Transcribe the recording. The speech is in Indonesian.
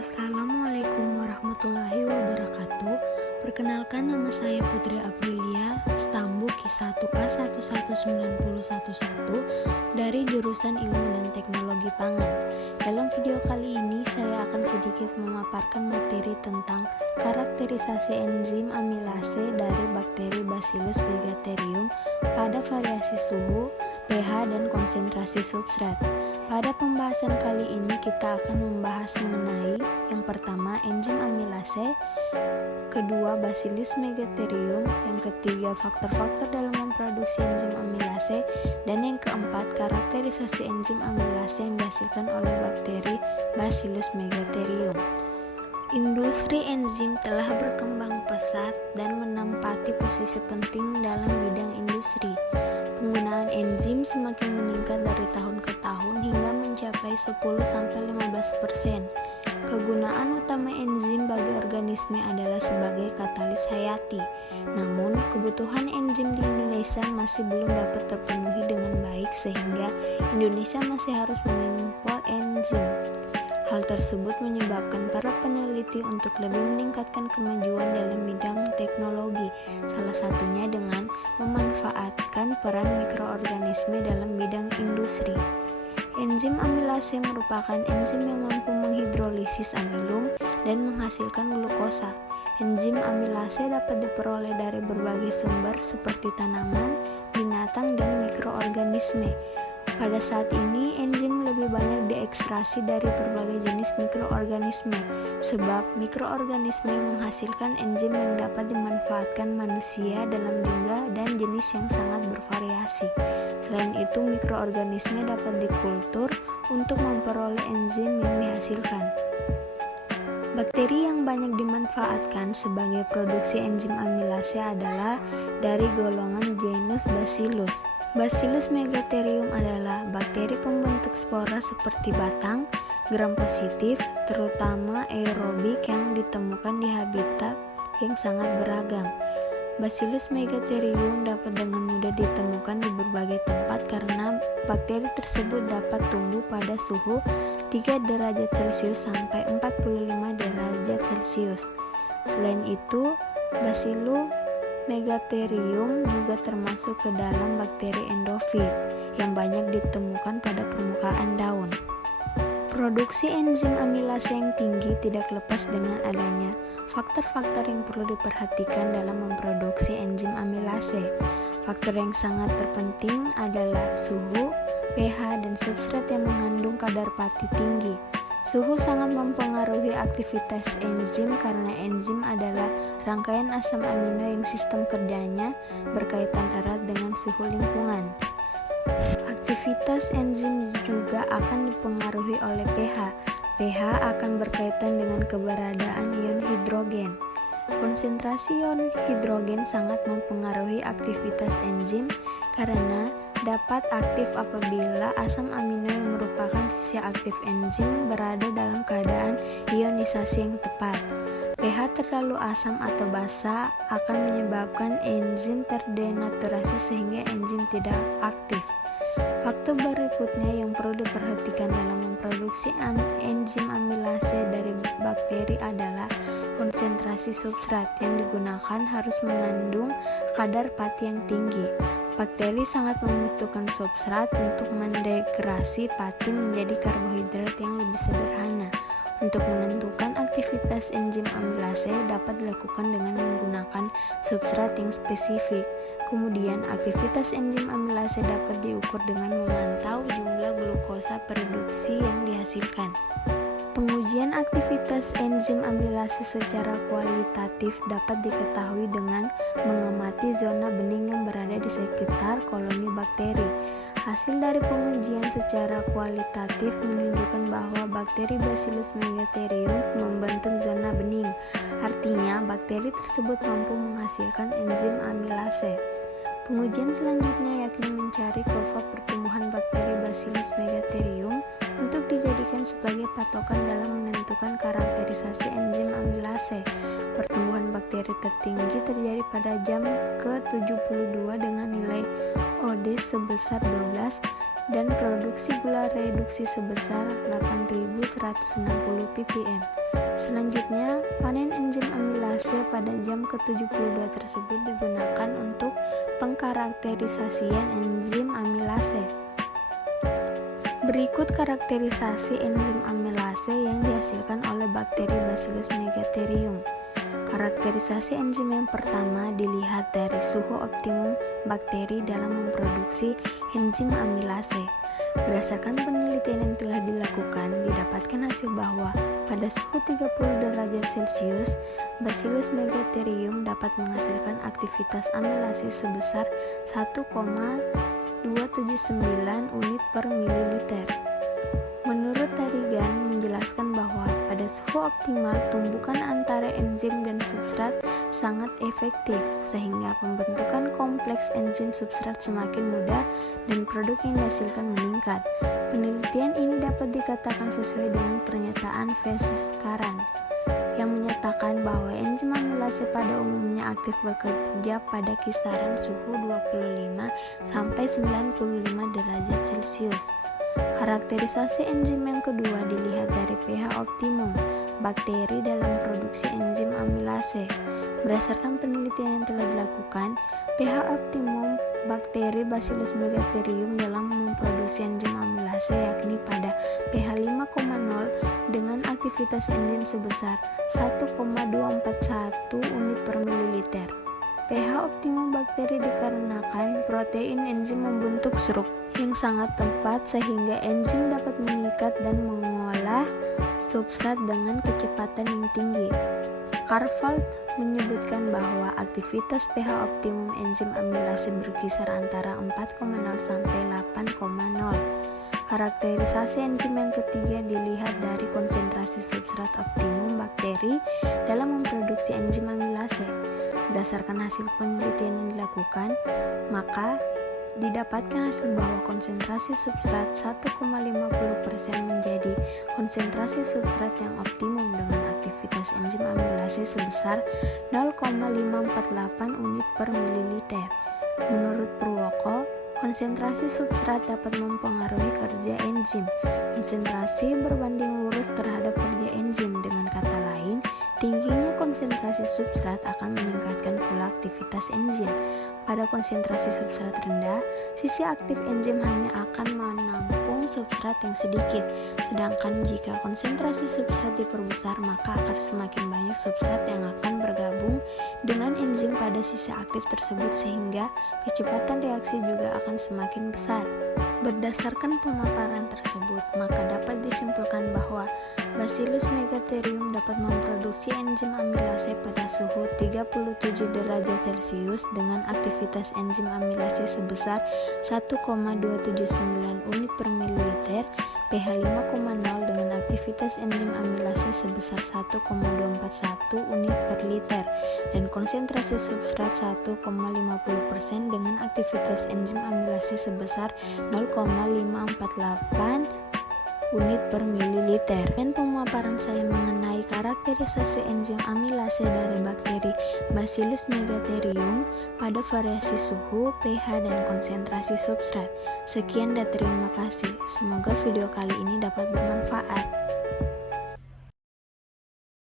Assalamualaikum warahmatullahi wabarakatuh. Perkenalkan, nama saya Putri Aprilia, Stambu Q1A11911 dari jurusan Ilmu dan Teknologi Pangan. Dalam video kali ini saya akan sedikit memaparkan materi tentang karakterisasi enzim amilase dari bakteri Bacillus megatherium pada variasi suhu, pH, dan konsentrasi substrat. Pada pembahasan kali ini kita akan membahas mengenai yang pertama enzim amilase, kedua Bacillus megatherium, yang ketiga faktor-faktor dalam memproduksi enzim amilase, dan yang keempat karakterisasi enzim amilase yang dihasilkan oleh bakteri Bacillus megatherium. Industri enzim telah berkembang pesat dan menempati posisi penting dalam bidang industri. Penggunaan enzim semakin meningkat dari tahun ke tahun hingga mencapai 10-15%. Kegunaan utama enzim bagi organisme adalah sebagai katalis hayati. Namun, kebutuhan enzim di Indonesia masih belum dapat terpenuhi dengan baik sehingga Indonesia masih harus mengimpor enzim. Hal tersebut menyebabkan para peneliti untuk lebih meningkatkan kemajuan dalam bidang teknologi, salah satunya dengan memanfaatkan peran mikroorganisme dalam bidang industri. Enzim amilase merupakan enzim yang mampu menghidrolisis amilum dan menghasilkan glukosa. Enzim amilase dapat diperoleh dari berbagai sumber seperti tanaman, binatang, dan mikroorganisme. Pada saat ini, enzim lebih banyak diekstraksi dari berbagai jenis mikroorganisme, sebab mikroorganisme menghasilkan enzim yang dapat dimanfaatkan manusia dalam jumlah dan jenis yang sangat bervariasi. Selain itu, mikroorganisme dapat dikultur untuk memperoleh enzim yang dihasilkan. Bakteri yang banyak dimanfaatkan sebagai produksi enzim amilase adalah dari golongan genus Bacillus. Bacillus megatherium adalah bakteri pembentuk spora seperti batang, gram positif, terutama aerobik yang ditemukan di habitat yang sangat beragam. Bacillus megatherium dapat dengan mudah ditemukan di berbagai tempat karena bakteri tersebut dapat tumbuh pada suhu 3 derajat Celcius sampai 45 derajat Celcius. Selain itu, Bacillus megatherium juga termasuk ke dalam bakteri endofit yang banyak ditemukan pada permukaan daun. Produksi enzim amilase yang tinggi tidak lepas dengan adanya faktor-faktor yang perlu diperhatikan dalam memproduksi enzim amilase. Faktor yang sangat terpenting adalah suhu, pH, dan substrat yang mengandung kadar pati tinggi. Suhu sangat mempengaruhi aktivitas enzim karena enzim adalah rangkaian asam amino yang sistem kerjanya berkaitan erat dengan suhu lingkungan. Aktivitas enzim juga akan dipengaruhi oleh pH. pH akan berkaitan dengan keberadaan ion hidrogen. Konsentrasi ion hidrogen sangat mempengaruhi aktivitas enzim karena dapat aktif apabila asam amino yang merupakan sisa aktif enzim berada dalam keadaan ionisasi yang tepat. pH terlalu asam atau basa akan menyebabkan enzim terdenaturasi sehingga enzim tidak aktif. Faktor berikutnya yang perlu diperhatikan dalam memproduksi enzim amilase dari bakteri adalah konsentrasi substrat yang digunakan harus mengandung kadar pati yang tinggi. Bakteri sangat membutuhkan substrat untuk mendegrasi pati menjadi karbohidrat yang lebih sederhana. Untuk menentukan aktivitas enzim amilase dapat dilakukan dengan menggunakan substrat yang spesifik. Kemudian, aktivitas enzim amilase dapat diukur dengan memantau jumlah glukosa produksi yang dihasilkan. Pengujian aktivitas enzim amilase secara kualitatif dapat diketahui dengan mengamati zona bening yang berada di sekitar koloni bakteri. Hasil dari pengujian secara kualitatif menunjukkan bahwa bakteri Bacillus megatherium membentuk zona bening. Artinya, bakteri tersebut mampu menghasilkan enzim amilase. Pengujian selanjutnya yakni mencari kurva pertumbuhan bakteri Bacillus megatherium untuk dijadikan sebagai patokan dalam menentukan karakterisasi enzim amilase. Pertumbuhan bakteri tertinggi terjadi ppm jam ke-72 dengan nilai OD sebesar 12 dan produksi gula reduksi sebesar 8.160 ppm. Selanjutnya, panen enzim amilase pada jam ke-72 tersebut digunakan untuk pengkarakterisasian enzim amilase. Berikut karakterisasi enzim amilase yang dihasilkan oleh bakteri Bacillus megatherium. Karakterisasi enzim yang pertama dilihat dari suhu optimum bakteri dalam memproduksi enzim amilase. Berdasarkan penelitian yang telah dilakukan, didapatkan hasil bahwa pada suhu 30 derajat Celcius, Bacillus megatherium dapat menghasilkan aktivitas amilase sebesar 1,279 unit per mililiter. Menurut Tarigan menjelaskan bahwa pada suhu optimal tumbukan antara enzim dan substrat sangat efektif sehingga pembentukan kompleks enzim substrat semakin mudah dan produk yang dihasilkan meningkat. Penelitian ini dapat dikatakan sesuai dengan pernyataan Vescaran yang menyatakan bahwa enzim amilase pada umumnya aktif bekerja pada kisaran suhu 25 sampai 95 derajat Celcius. Karakterisasi enzim yang kedua dilihat dari pH optimum bakteri dalam produksi enzim amilase. Berdasarkan penelitian yang telah dilakukan, pH optimum bakteri Bacillus megatherium dalam memproduksi enzim amilase yakni pada pH 5,0 dengan aktivitas enzim sebesar 1,241 unit per mililiter. pH optimum bakteri dikarenakan protein enzim membentuk seruk yang sangat tepat sehingga enzim dapat mengikat dan mengolah substrat dengan kecepatan yang tinggi. Carvalho menyebutkan bahwa aktivitas pH optimum enzim amilase berkisar antara 4,0 sampai 8,0. Karakterisasi enzim yang ketiga dilihat dari konsentrasi substrat optimum bakteri dalam memproduksi enzim amilase. Berdasarkan hasil penelitian yang dilakukan, maka didapatkan hasil bahwa konsentrasi substrat 1,50% menjadi konsentrasi substrat yang optimum dengan aktivitas enzim amilase sebesar 0,548 unit per mililiter. Menurut Purwoko, konsentrasi substrat dapat mempengaruhi kerja enzim. Konsentrasi berbanding lurus terhadap kerja enzim. Dengan kata lain, tingginya konsentrasi substrat akan meningkatkan pula aktivitas enzim. Pada konsentrasi substrat rendah, sisi aktif enzim hanya akan menampung substrat yang sedikit. Sedangkan jika konsentrasi substrat diperbesar, maka akan semakin banyak substrat yang akan bergabung dengan enzim pada sisi aktif tersebut sehingga kecepatan reaksi juga akan semakin besar. Berdasarkan pemaparan tersebut, maka dapat disimpulkan bahwa Bacillus megatherium dapat memproduksi enzim amilase pada suhu 37 derajat Celcius dengan aktivitas enzim amilase sebesar 1,279 unit per mililiter, pH 5,0 dengan aktivitas enzim amilase sebesar 1,241 unit per liter, dan konsentrasi substrat 1,50% dengan aktivitas enzim amilase sebesar 0,548 unit per mililiter. Dan pemaparan saya mengenai karakterisasi enzim amilase dari bakteri Bacillus megatherium pada variasi suhu, pH, dan konsentrasi substrat. Sekian dan terima kasih. Semoga video kali ini dapat bermanfaat.